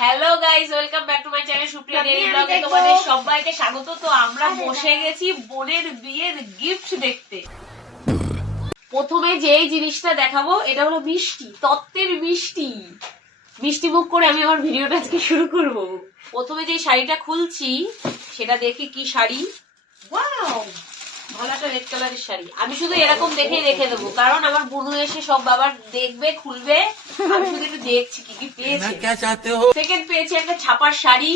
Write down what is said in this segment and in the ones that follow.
Hello guys, welcome back to my channel Supriya daily ব্লগে তোমাদের সবাইকে স্বাগত। তো আমরা বসে গেছি বোনের বিয়ের গিফট দেখতে। প্রথমে যেই জিনিসটা দেখাবো এটা হলো মিষ্টি, তত্ত্বের মিষ্টি। মিষ্টি মুখ করে আমি আমার ভিডিওটা আজকে শুরু করব। প্রথমে যে শাড়িটা খুলছি সেটা দেখি কি শাড়ি। ওয়াও, ভালো একটা রেড কালারের শাড়ি। আমি শুধু এরকম দেখেই রেখে দেবো, কারণ আমার বোনু এসে সব বাবার দেখবে, খুলবে। আমি শুধু একটু দেখছি কি কি পেয়েছে। সেকেন্ড পেয়েছে একটা ছাপার শাড়ি,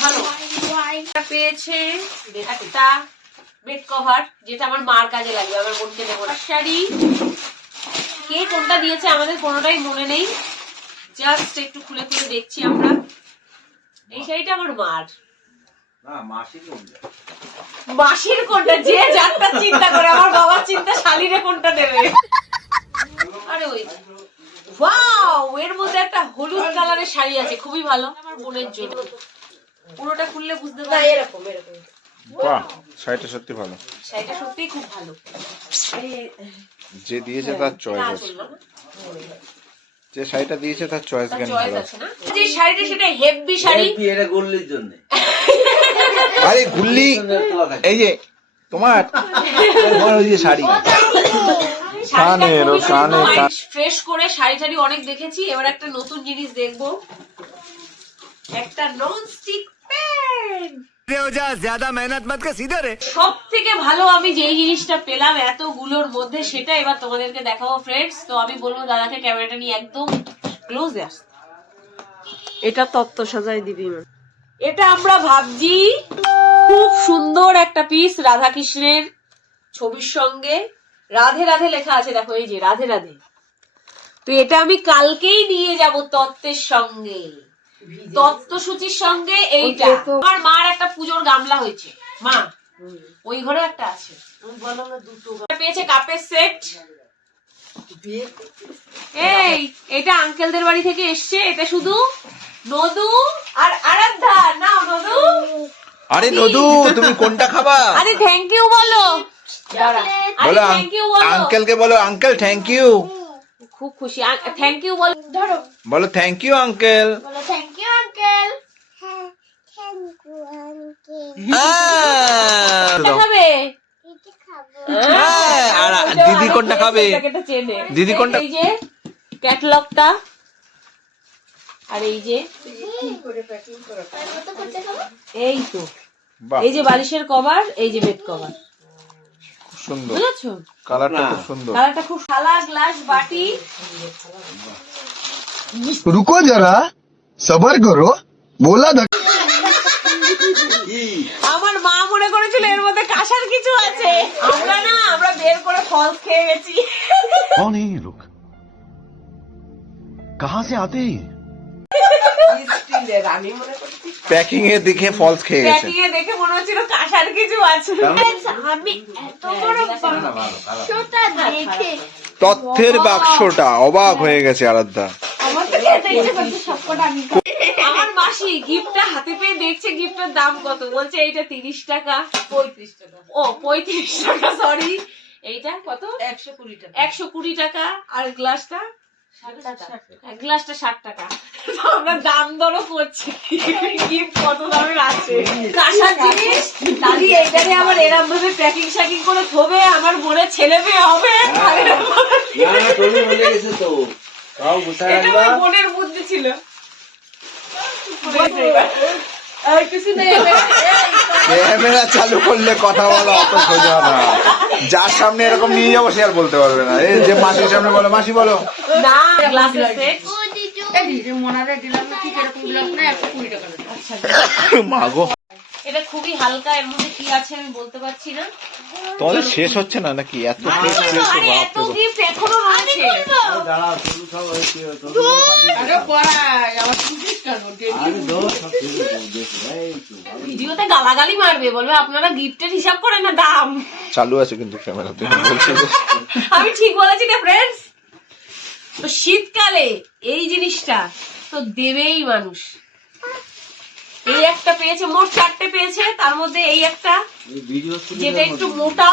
ভালো। পেয়েছে একটা বেড কভার, যেটা আমার মার কাজে লাগবে, আমার বোনকে দেবো। শাড়ি কে কোনটা দিয়েছে আমাদের কোনোটাই মনে নেই, জাস্ট একটু খুলে খুলে দেখছি আমরা। এই শাড়িটা আমার মার। মাসির কোনটা, যে যারটা চিন্তা করে, আমার বাবার চিন্তা শালিরে কোনটা দেবে। আরে ওই ওয়াও, এর মধ্যে একটা হলুদ কালারের শাড়ি আছে, খুবই ভালো আমার বোনের জন্য। পুরোটা খুললে বুঝতে পারবে। এরকম এরকম বাহ, শাড়িটা সত্যি ভালো। শাড়িটা সত্যিই খুব ভালো। যে দিয়েছে তার চয়েস আছে, যে শাড়িটা দিয়েছে তার চয়েস জ্ঞান ভালো আছে না। যে শাড়িটা সেটা হেভি শাড়ি, এটা গুল্লির জন্য। আরে গুল্লি, এই যে তোমার ওই যে শাড়ি ফ্রেশ করে শাড়ি টাড়ি অনেক দেখেছি। এবার একটা নতুন জিনিস দেখবো, একটা নন স্টিক প্যান। সব থেকে ভালো আমি যেই জিনিসটা পেলাম এতগুলোর মধ্যে, সেটা এবার তোমাদেরকে দেখাবো ফ্রেন্ডস। তো আমি বলবো দাদাকে ক্যামেরাটা নিয়ে একদম ক্লোজে আসতে। এটা তত্ত্ব সাজাই দিবি। এটা আমরা ভাবছি খুব সুন্দর একটা পিস, রাধা কৃষ্ণের ছবির সঙ্গে রাধে রাধে লেখা আছে, দেখো এই যে রাধে রাধে। তো এটা আমি কালকেই নিয়ে যাব তত্ত্বের সঙ্গে, তত্ত্বসূচির সঙ্গে। এইটা আমার মার একটা পুজোর গামলা হয়েছে, মা ওই ঘরে একটা আছে। দুটো পেয়েছে কাপের সেট। এই এটা আঙ্কেলদের বাড়ি থেকে এসছে। এটা শুধু নদু আর আরাধ্যা নাও। নদু, আরে নদু, তুমি কোনটা খাবা? আরে থ্যাংক ইউ বলো, বলো থ্যাংক ইউ বলো আঙ্কেলকে, বলো আঙ্কেল থ্যাংক ইউ। খুব খুশি, থ্যাংক ইউ বলো। ধরো, বলো থ্যাংক ইউ আঙ্কেল। বলো থ্যাংক ইউ আঙ্কেল। খাবে আর দিদি কোনটা খাবে? দিদি কোনটা? এই যে ক্যাটালগটা, আর এই যে এই তো এই যে বালিশের কভার, এই যে বেড কভার। সুন্দর, বুঝেছো? কালারটা খুব সুন্দর। কালারটা খুব থালা, গ্লাস, বাটি। रुको जरा सबर करो बोला আমার মা মনে করেছিল এর মধ্যে কাঁসার কিছু আছে। আমরা বের করে ফলস খেয়ে গেছি। कौन है ये लोग कहाँ से आते हैं প্যাকিং এ দেখে ফলস খেয়ে গেছে। প্যাকিং এ দেখে মনে হচ্ছিল কাঁসার কিছু আছে। আমি এত বড় বাক্সটা দেখে তথ্যের বাক্সটা অবাক হয়ে গেছে আরাধ্যা। আমার মাসি গিফটটা হাতে পেয়ে দেখছে গিফটের দাম কত, বলছে এইটা 30 টাকা। 35 টাকা। ও 35 টাকা, সরি। এইটা কত? 120 টাকা। 120 টাকা। আর গ্লাসটা 60 টাকা। গ্লাসটা 60 টাকা। আমরা দাম দরও করছি, গিফট কত দামের আছে। কাঁসার জিনিস দাদি এইটারে আবার এরকম ভাবে প্যাকিং শ্যাকিং করে থবে, আমার বোনের ছেলে মেয়ে হবে। এটা আমার বোনের বুদ্ধি ছিল। ক্যামেরা চালু করলে কথা বলা অত সোজা না। যার সামনে এরকম নিয়ে যাবো সে আর বলতে পারবে না। এই যে মাসির সামনে বলো, মাসি বলো না। গ্লাসের সেট মাগো, এটা খুবই হালকা, এর মধ্যে কি আছে আমি বলতে পারছি না। তোমাদের শেষ হচ্ছে না নাকি? এত এত গিফট এখনো আছে। ভিডিওতে গালাগালি মারবে, বলবে আপনারা গিফটের হিসাব করে না দাম। চালু আছে কিন্তু ক্যামেরা, তুমি বলছো আমি ঠিক বলেছি না ফ্রেন্ডস? তো শীতকালে এই জিনিসটা তো দেবেই মানুষ। এই একটা পেয়েছে, মোট 4টে পেয়েছে। তার মধ্যে এই একটা যেটা একটু মোটা,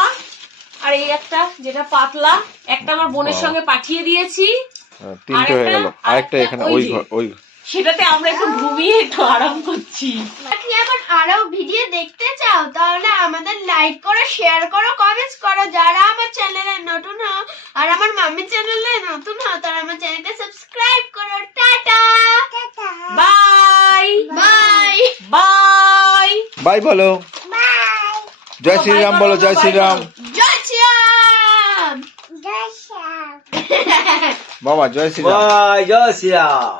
আর এই একটা যেটা পাতলা। একটা আমার বোনের সঙ্গে পাঠিয়ে দিয়েছি, তিনটে হয়ে গেল। আরেকটা এখানে ওই সেটাতে আমরা একটু ঘুমিয়ে একটু আরাম করছি। যদি এখন আরো ভিডিও দেখতে চাও তাহলে আমাদের লাইক করো, শেয়ার করো, কমেন্টস করো। যারা আমার চ্যানেলে নতুন হও আর আমার মাম্মির চ্যানেলে নতুন হও তারা আমার চ্যানেলকে সাবস্ক্রাইব করো। Tata bye bye bye bye বলো, জয় শ্রীরাম বলো, জয় শ্রীরাম। জয় শ্রীরাম। বাবা জয় শ্রীরাম। জয় শ্রীরাম।